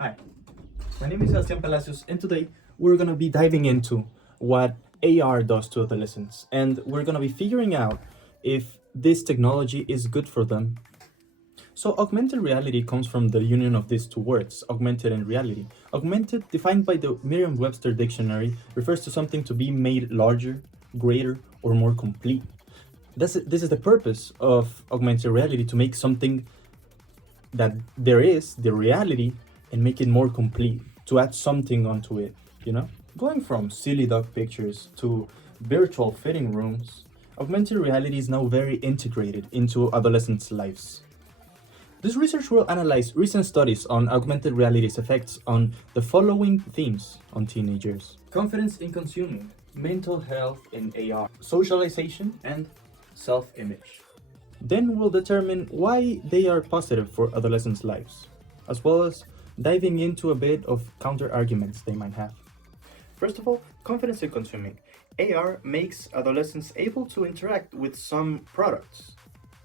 Hi, my name is Sebastian Palacios, and today we're going to be diving into what AR does to adolescents, and we're going to be figuring out if this technology is good for them. So, augmented reality comes from the union of these two words, augmented and reality. Augmented, defined by the Merriam-Webster dictionary, refers to something to be made larger, greater, or more complete. This is the purpose of augmented reality, to make something that there is, the reality, and make it more complete, to add something onto it, you know? Going from silly dog pictures to virtual fitting rooms, augmented reality is now very integrated into adolescents' lives. This research will analyze recent studies on augmented reality's effects on the following themes on teenagers: confidence in consuming, mental health in AR, socialization, and self-image. Then we'll determine why they are positive for adolescents' lives, as well as diving into a bit of counter-arguments they might have. First of all, confidence in consuming. AR makes adolescents able to interact with some products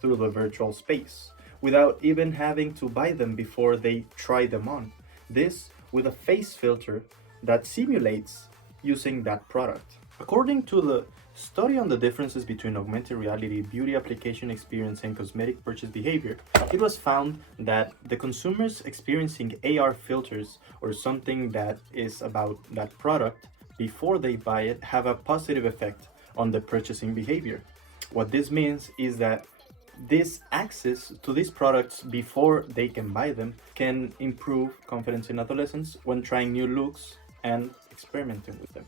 through the virtual space, without even having to buy them before they try them on. This with a face filter that simulates using that product. According to the study on the differences between augmented reality, beauty application experience, and cosmetic purchase behavior, it was found that the consumers experiencing AR filters or something that is about that product before they buy it have a positive effect on the purchasing behavior. What this means is that this access to these products before they can buy them can improve confidence in adolescents when trying new looks and experimenting with them.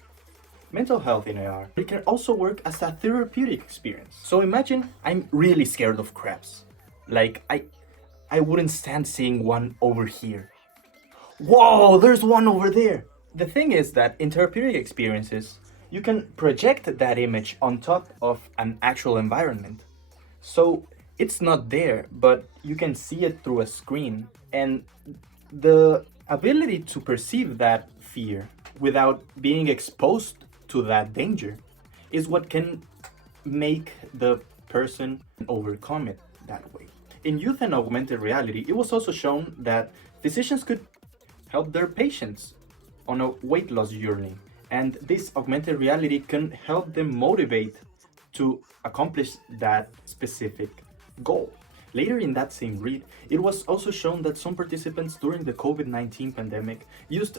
Mental health in AR. It can also work as a therapeutic experience. So imagine I'm really scared of crabs. Like I wouldn't stand seeing one over here. Whoa, there's one over there. The thing is that in therapeutic experiences, you can project that image on top of an actual environment. So it's not there, but you can see it through a screen. And the ability to perceive that fear without being exposed to that danger is what can make the person overcome it that way. In youth and augmented reality, it was also shown that physicians could help their patients on a weight loss journey, and this augmented reality can help them motivate to accomplish that specific goal. Later in that same read, it was also shown that some participants during the COVID-19 pandemic used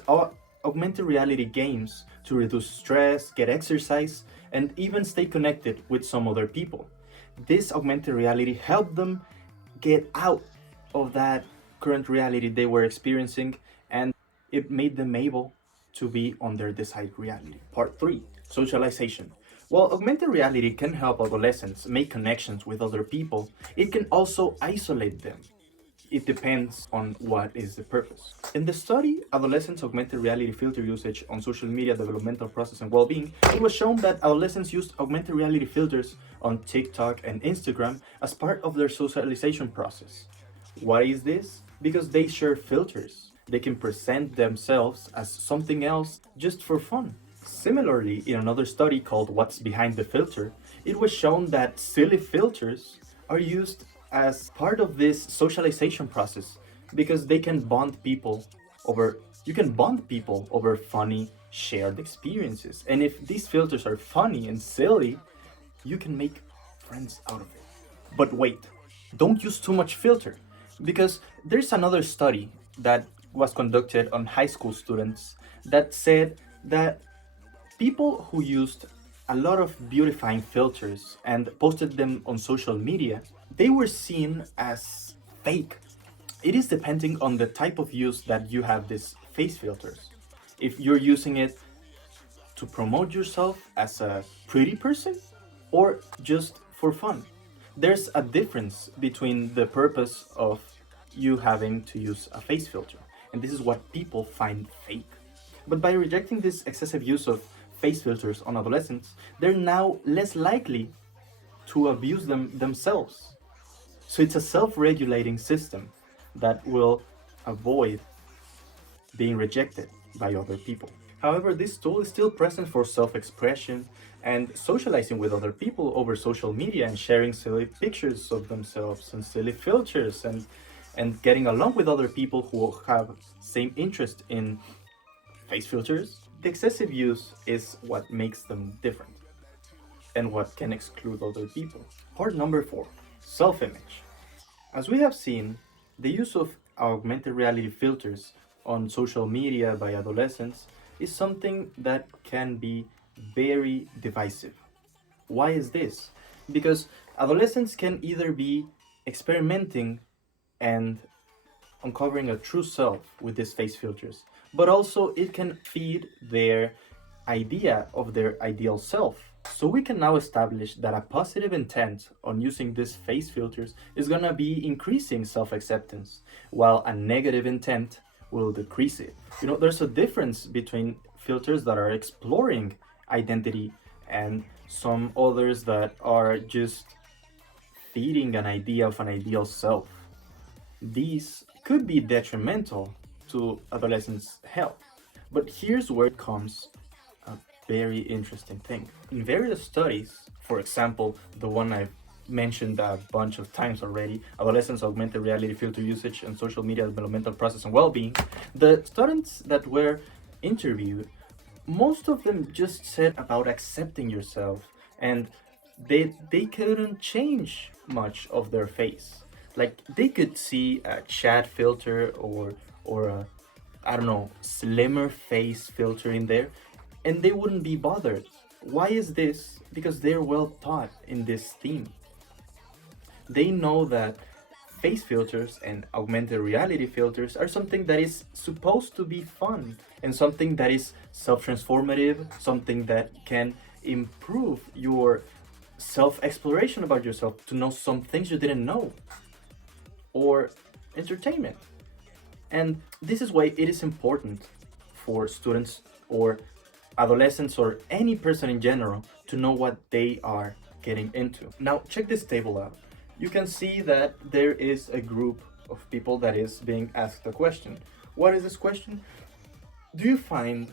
augmented reality games to reduce stress, get exercise, and even stay connected with some other people. This augmented reality helped them get out of that current reality they were experiencing, and it made them able to be on their desired reality. Part 3. Socialization. While augmented reality can help adolescents make connections with other people, it can also isolate them. It depends on what is the purpose. In the study, Adolescents' Augmented Reality Filter Usage on Social Media Developmental Process and Well-Being, it was shown that adolescents used augmented reality filters on TikTok and Instagram as part of their socialization process. Why is this? Because they share filters. They can present themselves as something else just for fun. Similarly, in another study called What's Behind the Filter, it was shown that silly filters are used as part of this socialization process because they can bond people over funny shared experiences. And if these filters are funny and silly, you can make friends out of it. But wait, don't use too much filter, because there's another study that was conducted on high school students that said that people who used a lot of beautifying filters and posted them on social media, they were seen as fake. It is depending on the type of use that you have these face filters. If you're using it to promote yourself as a pretty person or just for fun. There's a difference between the purpose of you having to use a face filter, and this is what people find fake. But by rejecting this excessive use of face filters on adolescents, they're now less likely to abuse them themselves. So it's a self-regulating system that will avoid being rejected by other people. However, this tool is still present for self-expression and socializing with other people over social media and sharing silly pictures of themselves and silly filters and getting along with other people who have same interest in face filters, the excessive use is what makes them different and what can exclude other people. Part number 4, self-image. As we have seen, the use of augmented reality filters on social media by adolescents is something that can be very divisive. Why is this? Because adolescents can either be experimenting and uncovering a true self with these face filters, but also it can feed their idea of their ideal self. So we can now establish that a positive intent on using these face filters is gonna be increasing self-acceptance, while a negative intent will decrease it. You know, there's a difference between filters that are exploring identity and some others that are just feeding an idea of an ideal self. These could be detrimental to adolescents' health. But here's where it comes a very interesting thing. In various studies, for example, the one I've mentioned a bunch of times already, adolescents' augmented reality filter usage and social media developmental process and well-being, the students that were interviewed, most of them just said about accepting yourself, and they couldn't change much of their face. Like they could see a chat filter or a, I don't know, slimmer face filter in there, and they wouldn't be bothered. Why is this? Because they're well taught in this theme. They know that face filters and augmented reality filters are something that is supposed to be fun and something that is self-transformative, something that can improve your self-exploration about yourself, to know some things you didn't know, or entertainment. And this is why it is important for students or adolescents or any person in general to know what they are getting into. Now check this table out. You can see that there is a group of people that is being asked a question. What is this question? Do you find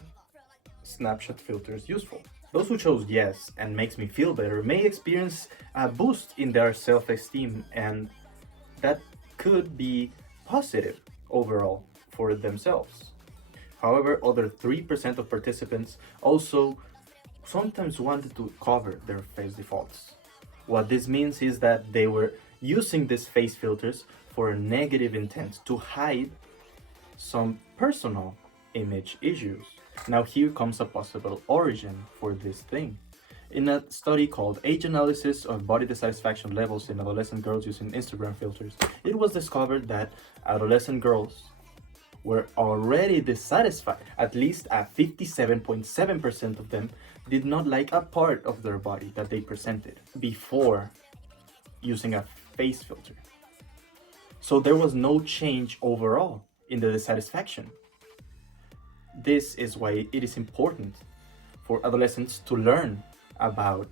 Snapchat filters useful? Those who chose yes and makes me feel better may experience a boost in their self-esteem, and that could be positive overall for themselves. However, other 3% of participants also sometimes wanted to cover their face defaults. What this means is that they were using these face filters for a negative intent to hide some personal image issues. Now here comes a possible origin for this thing. In a study called Age Analysis of Body Dissatisfaction Levels in Adolescent Girls Using Instagram Filters, it was discovered that adolescent girls were already dissatisfied. At least 57.7% of them did not like a part of their body that they presented before using a face filter. So there was no change overall in the dissatisfaction. This is why it is important for adolescents to learn about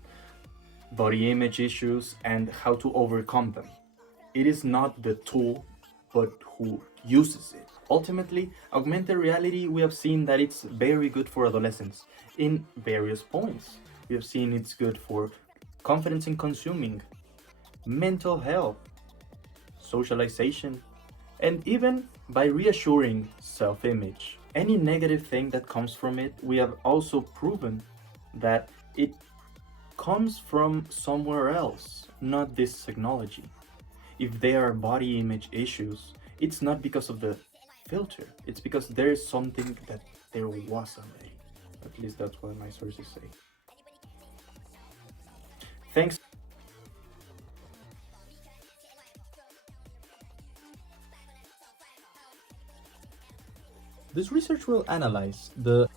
body image issues and how to overcome them. It is not the tool, but who uses it. Ultimately, augmented reality, we have seen that it's very good for adolescents in various points. We have seen it's good for confidence in consuming, mental health, socialization, and even by reassuring self-image. Any negative thing that comes from it, we have also proven that it comes from somewhere else, not this technology. If there are body image issues, it's not because of the filter, it's because there is something that there was already. At least that's what my sources say. Thanks. This research will analyze the